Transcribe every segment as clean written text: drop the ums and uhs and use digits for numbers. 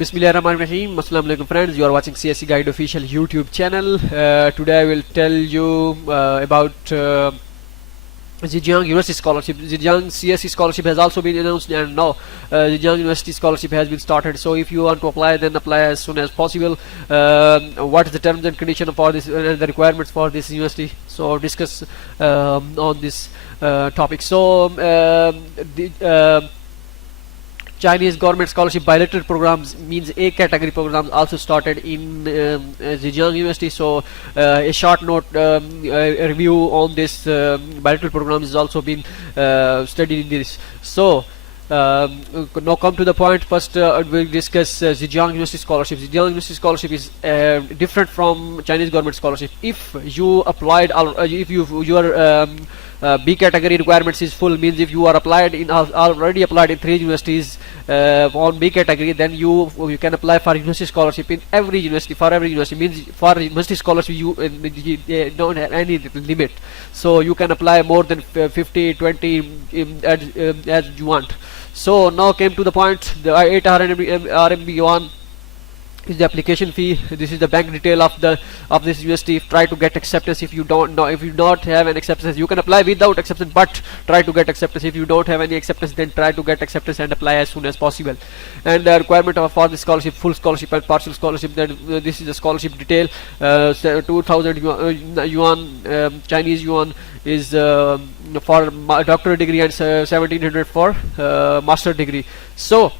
Bismillahirrahmanirrahim. Assalamu alaikum friends, you are watching CSC Guide official YouTube channel. Today I will tell you about Zhejiang University Scholarship. Zhejiang CSC Scholarship has also been announced, and now Zhejiang University Scholarship has been started. So if you want to apply, then apply as soon as possible. What is the terms and conditions for this and the requirements for this university? So discuss on this topic. So Chinese government scholarship bilateral programs means A category programs also started in Zhejiang University. So a short note a review on this bilateral program is also been studied in this. So now come to the point. First we'll discuss Zhejiang University Scholarship. Zhejiang University Scholarship is different from Chinese government scholarship. If you applied, if your B category requirements is full, means if you are applied in already applied in 3 universities on B category, then you can apply for university scholarship in every university. For every university, means for university scholarship you don't have any limit, so you can apply more than 50, 20 as you want. So now came to the point. The 8 RMB yuan is the application fee. This is the bank detail of this university. Try to get acceptance. If you don't know, if you don't have an acceptance, you can apply without acceptance, but try to get acceptance. If you don't have any acceptance, then try to get acceptance and apply as soon as possible. And the requirement for the scholarship, full scholarship and partial scholarship, then this is the scholarship detail. 2000 yuan, Chinese yuan is for doctorate degree, and 1700 for master degree. So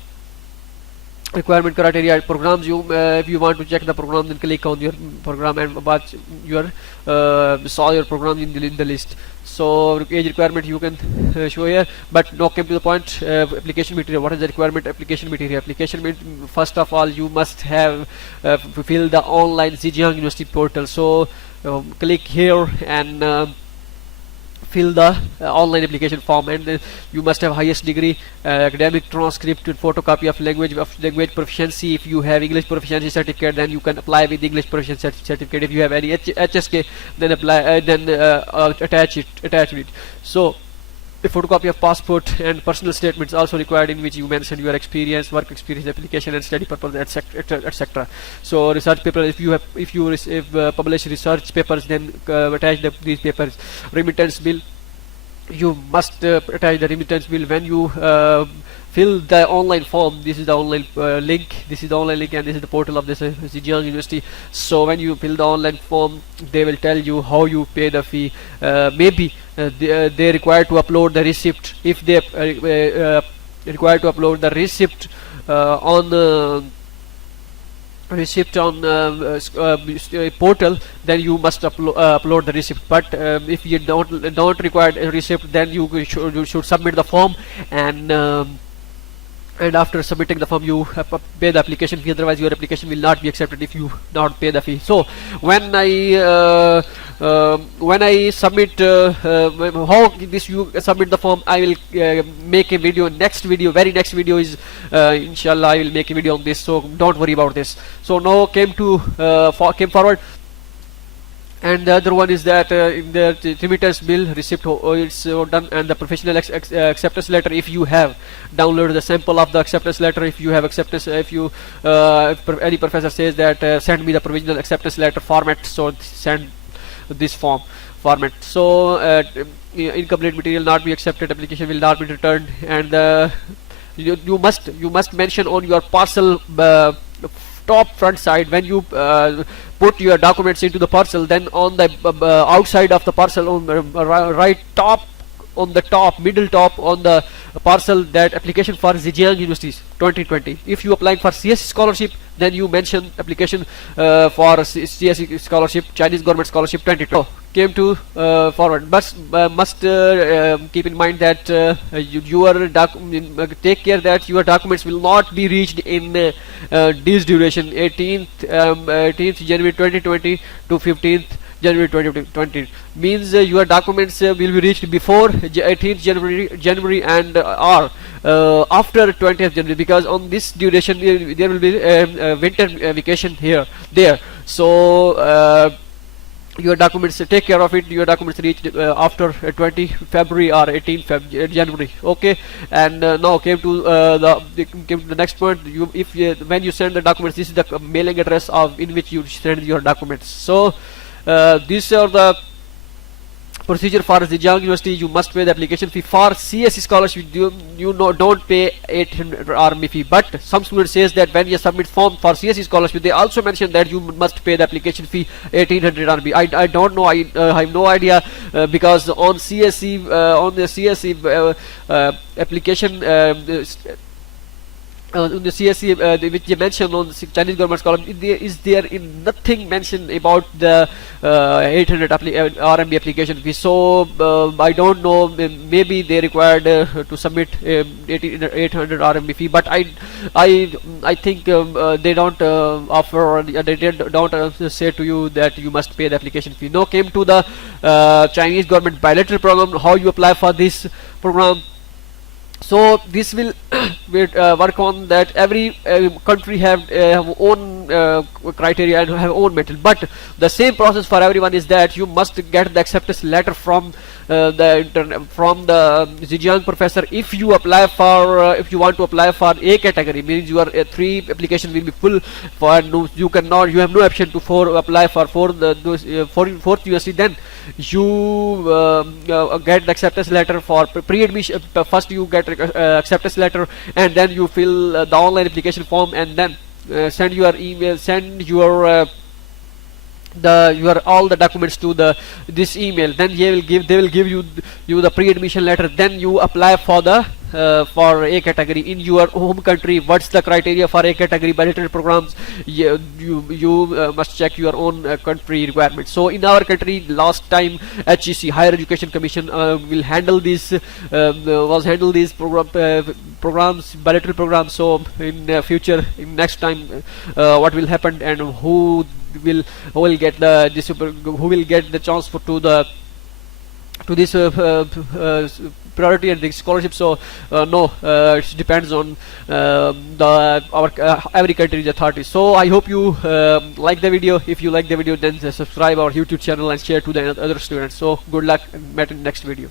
requirement criteria, programs, if you want to check the program, then click on your program and watch your saw your program in the list. So age requirement you can show here, but now came to the point. Application material. What is the requirement? Application material. First of all, you must have fill the online Zhejiang University portal. So click here and fill the online application form, and you must have highest degree, academic transcript, and photocopy of language proficiency. If you have English proficiency certificate, then you can apply with English proficiency certificate. If you have any HSK, then apply, attach it. So a photocopy of passport and personal statements also required, in which you mention your experience, work experience, application and study purpose, etc. So research paper, if you publish research papers, then attach these papers. Remittance bill, you must attach the remittance bill when you fill the online form. This is the online link. This is the online link, and this is the portal of this Zhejiang University. So when you fill the online form, they will tell you how you pay the fee. Maybe they require to upload the receipt. If they require to upload the receipt on portal, then you must upload the receipt. But if you don't require a receipt, then you should submit the form, and after submitting the form, you pay the application fee. Otherwise, your application will not be accepted if you not pay the fee. So when I submit how this you submit the form, I will make a video. Very next video is inshallah I will make a video on this. So don't worry about this. So now came forward. And the other one is that in the remittance bill, receipt, it's done, and the professional acceptance letter. If you have downloaded the sample of the acceptance letter, if you have acceptance, if any professor says that send me the provisional acceptance letter format, so send this format. So incomplete material not be accepted, application will not be returned, and you must mention on your parcel top front side when you put your documents into the parcel. Then on the outside of the parcel, on the right top, on the top, middle top on the parcel, that application for Zhejiang University 2020. If you applying for CSC scholarship, then you mention application for CSC scholarship, Chinese government scholarship 2020. Came to forward, but must keep in mind that take care that your documents will not be reached in this duration, 18th January 2020 to 15th January 2020. Means your documents will be reached before 18th January and after 20th January, because on this duration there will be winter vacation there. So your documents, take care of it. Your documents reached after 20 February or 18 January. Okay, and now came to the next point. When you send the documents, this is the mailing address of in which you send your documents. So these are the procedure for Zhejiang University. You must pay the application fee. For CSC scholarship, don't pay 800 RMB fee. But some students says that when you submit form for CSC scholarship, they also mention that you must pay the application fee 1800 RMB. I don't know. I have no idea because on CSC on the CSC application. In the CSC, which you mentioned on the Chinese government column, is there in nothing mentioned about the 800 RMB application fee. So I don't know. Maybe they required to submit 800 RMB fee, but I think they don't offer. They don't say to you that you must pay the application fee. Now came to the Chinese government bilateral program. How you apply for this program? So this will work on that. Every country have own criteria and have own method, but the same process for everyone is that you must get the acceptance letter from the Zhejiang professor. If you apply for if you want to apply for A category, means your 3 application will be full. For you have no option to apply for fourth university. Then you get the acceptance letter for pre-admission. First you get acceptance letter, and then you fill the online application form, and then send your email, send your all the documents to this email. Then they will give you the pre-admission letter. Then you apply for the for A category in your home country. What's the criteria for A category bilateral programs? You must check your own country requirements. So in our country, last time HEC, Higher Education Commission, will handle these programs, bilateral programs. So in future, in next time, what will happen and who will get the chance to this priority and the scholarship. So no, it depends on our every country's authorities. So I hope you like the video. If you like the video, then subscribe our YouTube channel and share to the other students. So good luck and meet in next video.